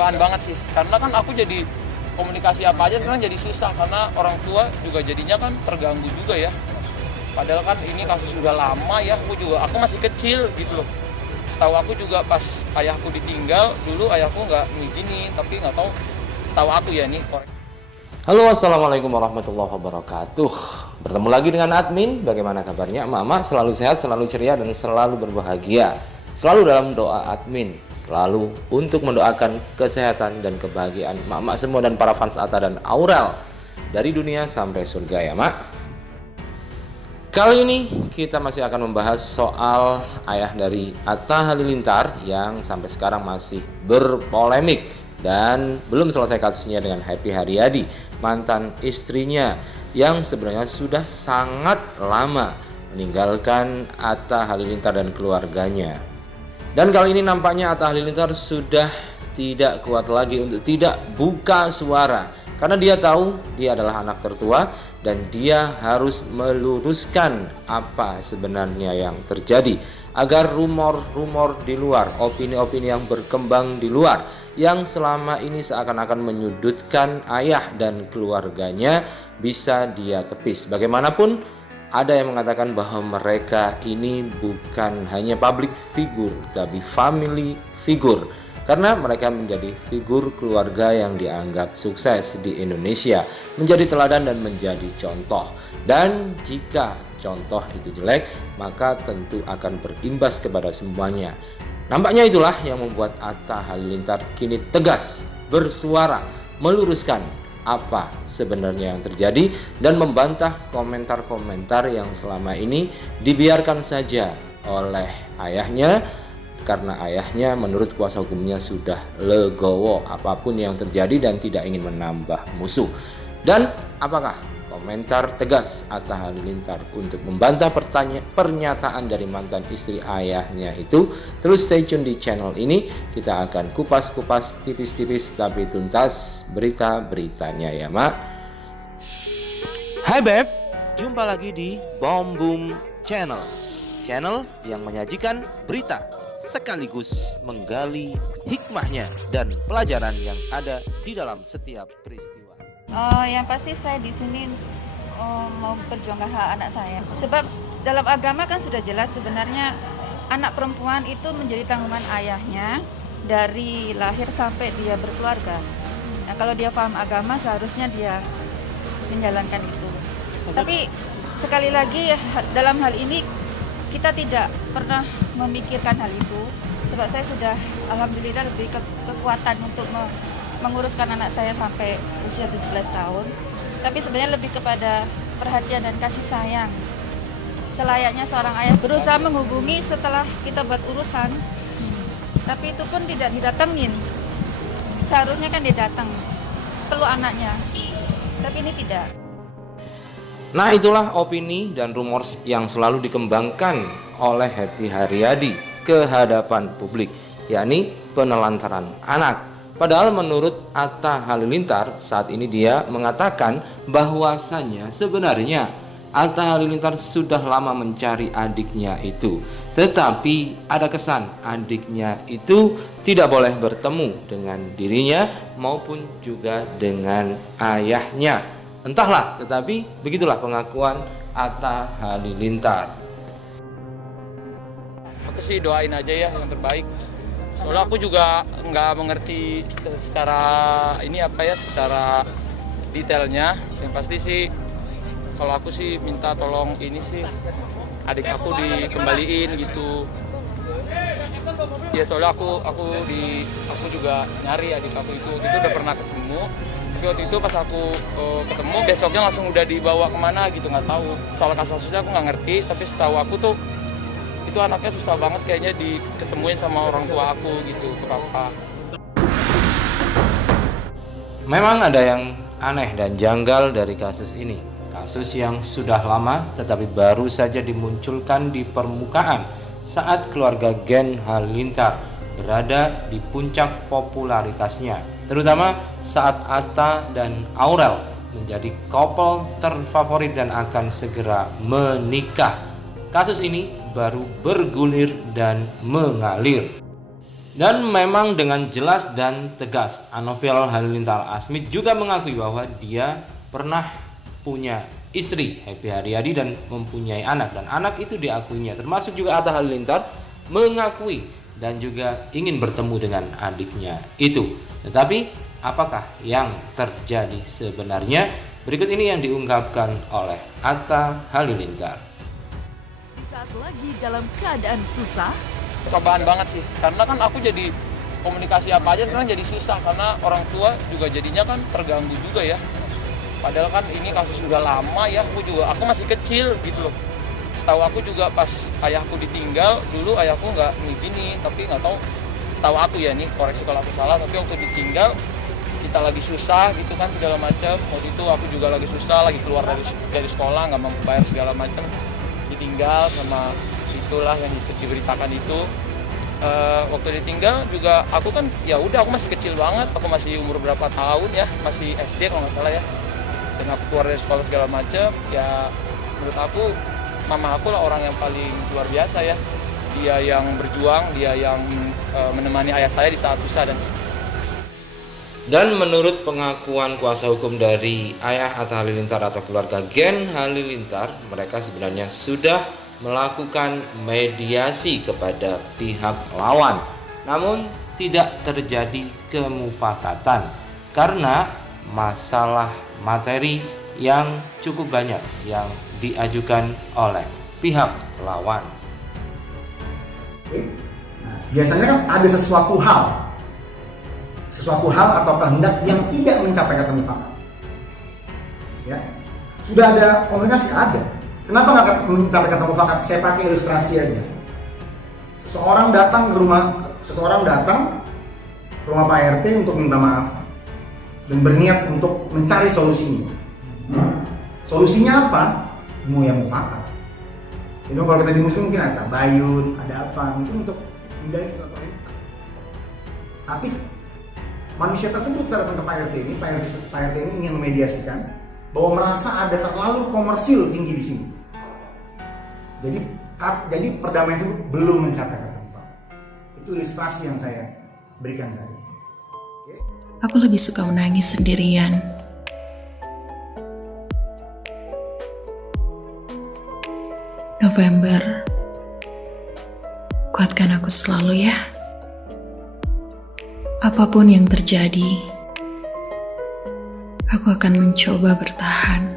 cobaan banget sih, karena kan aku jadi komunikasi apa aja sekarang jadi susah, karena orang tua juga jadinya kan terganggu juga ya. Padahal kan ini kasus sudah lama ya, aku masih kecil gitu loh. Setahu aku juga pas ayahku ditinggal, dulu ayahku nggak ngizinin, tapi nggak tahu, setahu aku ya ini korek. Halo, assalamualaikum warahmatullahi wabarakatuh. Bertemu lagi dengan admin. Bagaimana kabarnya? Mama selalu sehat, selalu ceria, dan selalu berbahagia. Selalu dalam doa admin, selalu untuk mendoakan kesehatan dan kebahagiaan Mama semua dan para fans Atta dan Aurel dari dunia sampai surga ya Mak. Kali ini kita masih akan membahas soal ayah dari Atta Halilintar yang sampai sekarang masih berpolemik dan belum selesai kasusnya dengan Happy Haryadi, mantan istrinya yang sebenarnya sudah sangat lama meninggalkan Atta Halilintar dan keluarganya. Dan kali ini nampaknya Atta Halilintar sudah tidak kuat lagi untuk tidak buka suara, karena dia tahu dia adalah anak tertua dan dia harus meluruskan apa sebenarnya yang terjadi, agar rumor-rumor di luar, opini-opini yang berkembang di luar yang selama ini seakan-akan menyudutkan ayah dan keluarganya bisa dia tepis. Bagaimanapun ada yang mengatakan bahwa mereka ini bukan hanya public figure tapi family figure, karena mereka menjadi figur keluarga yang dianggap sukses di Indonesia, menjadi teladan dan menjadi contoh. Dan jika contoh itu jelek, maka tentu akan berimbas kepada semuanya. Nampaknya itulah yang membuat Atta Halilintar kini tegas bersuara, meluruskan apa sebenarnya yang terjadi dan membantah komentar-komentar yang selama ini dibiarkan saja oleh ayahnya, karena ayahnya menurut kuasa hukumnya sudah legowo apapun yang terjadi dan tidak ingin menambah musuh. Dan apakah komentar tegas Atta Halilintar untuk membantah pernyataan dari mantan istri ayahnya itu? Terus stay tune di channel ini, kita akan kupas-kupas tipis-tipis tapi tuntas berita-beritanya ya Mak. Hai Beb, jumpa lagi di Bom Boom Channel, channel yang menyajikan berita sekaligus menggali hikmahnya dan pelajaran yang ada di dalam setiap peristiwa. Yang pasti saya di sini mau berjuang hak anak saya. Sebab dalam agama kan sudah jelas sebenarnya anak perempuan itu menjadi tanggungan ayahnya dari lahir sampai dia berkeluarga. Nah, kalau dia paham agama seharusnya dia menjalankan itu. Tapi sekali lagi dalam hal ini kita tidak pernah memikirkan hal itu. Sebab saya sudah alhamdulillah lebih kekuatan untuk menguruskan anak saya sampai usia 17 tahun. Tapi sebenarnya lebih kepada perhatian dan kasih sayang. Selayaknya seorang ayah berusaha menghubungi setelah kita buat urusan. Tapi itu pun tidak didatengin. Seharusnya kan dia datang peluk anaknya. Tapi ini tidak. Nah, itulah opini dan rumor yang selalu dikembangkan oleh Happy Haryadi ke hadapan publik, yakni penelantaran anak. Padahal menurut Atta Halilintar saat ini dia mengatakan bahwasannya sebenarnya Atta Halilintar sudah lama mencari adiknya itu, tetapi ada kesan adiknya itu tidak boleh bertemu dengan dirinya maupun juga dengan ayahnya. Entahlah, tetapi begitulah pengakuan Atta Halilintar. Aku sih doain aja ya yang terbaik. Soalnya aku juga nggak mengerti secara secara detailnya. Yang pasti sih kalau aku sih minta tolong ini sih adik aku dikembaliin gitu. Ya soalnya aku juga nyari adik aku itu udah pernah ketemu. Tapi waktu itu pas aku ketemu besoknya langsung udah dibawa kemana gitu, nggak tahu. Soal kasusnya aku nggak ngerti, tapi setahu aku tuh itu anaknya susah banget kayaknya diketemuin sama orang tua aku gitu, ke papa. Memang ada yang aneh dan janggal dari kasus ini. Kasus yang sudah lama tetapi baru saja dimunculkan di permukaan saat keluarga Gen Halilintar berada di puncak popularitasnya, terutama saat Atta dan Aurel menjadi couple terfavorit dan akan segera menikah. Kasus ini baru bergulir dan mengalir. Dan memang dengan jelas dan tegas, Anovial Halilintar Asmit juga mengakui bahwa dia pernah punya istri, Happy Haryadi, dan mempunyai anak. Dan anak itu diakuinya, termasuk juga Atta Halilintar mengakui dan juga ingin bertemu dengan adiknya itu. Tetapi apakah yang terjadi sebenarnya? Berikut ini yang diungkapkan oleh Atta Halilintar. Di saat lagi dalam keadaan susah, Cobaan banget sih, karena kan aku jadi komunikasi apa aja sekarang jadi susah, karena orang tua juga jadinya kan terganggu juga ya. Padahal kan ini kasus sudah lama ya, aku masih kecil gitu loh. Setahu aku juga pas ayahku ditinggal, dulu ayahku nggak ngizinin, tapi nggak tahu, setahu aku ya, nih koreksi kalau aku salah, tapi waktu ditinggal kita lagi susah gitu kan segala macam. Waktu itu aku juga lagi susah, lagi keluar dari sekolah, nggak mampu bayar segala macam, ditinggal sama itulah yang diberitakan itu. Waktu ditinggal juga aku kan ya udah, aku masih kecil banget, aku masih umur berapa tahun ya, masih SD kalau nggak salah ya, dan aku keluar dari sekolah segala macam ya. Menurut aku mama aku lah orang yang paling luar biasa ya, dia yang berjuang, dia yang menemani ayah saya di saat susah. Dan menurut pengakuan kuasa hukum dari ayah Atta Halilintar atau keluarga Gen Halilintar, mereka sebenarnya sudah melakukan mediasi kepada pihak lawan, namun tidak terjadi kemufakatan karena masalah materi yang cukup banyak yang diajukan oleh pihak lawan. Nah, biasanya kan ada sesuatu hal atau kehendak yang tidak mencapai kata mufakat. Ya, sudah ada komunikasi, ada. Kenapa nggak mencapai kata mufakat? Saya pakai ilustrasi aja. Seseorang datang ke rumah Pak RT untuk minta maaf dan berniat untuk mencari solusinya. Solusinya apa? Mau yang mufakat. Jadi kalau kita di muslim mungkin ada bayun, ada apa, mungkin untuk menjadi sesuatu. Tapi manusia tersebut secara tentang Pak RT ini ingin memediasikan bahwa merasa ada terlalu komersil tinggi di sini. Jadi perdamaian itu belum mencapai kata mufakat. Itu ilustrasi yang saya berikan tadi. Okay. Aku lebih suka menangis sendirian. November, kuatkan aku selalu ya. Apapun yang terjadi, aku akan mencoba bertahan.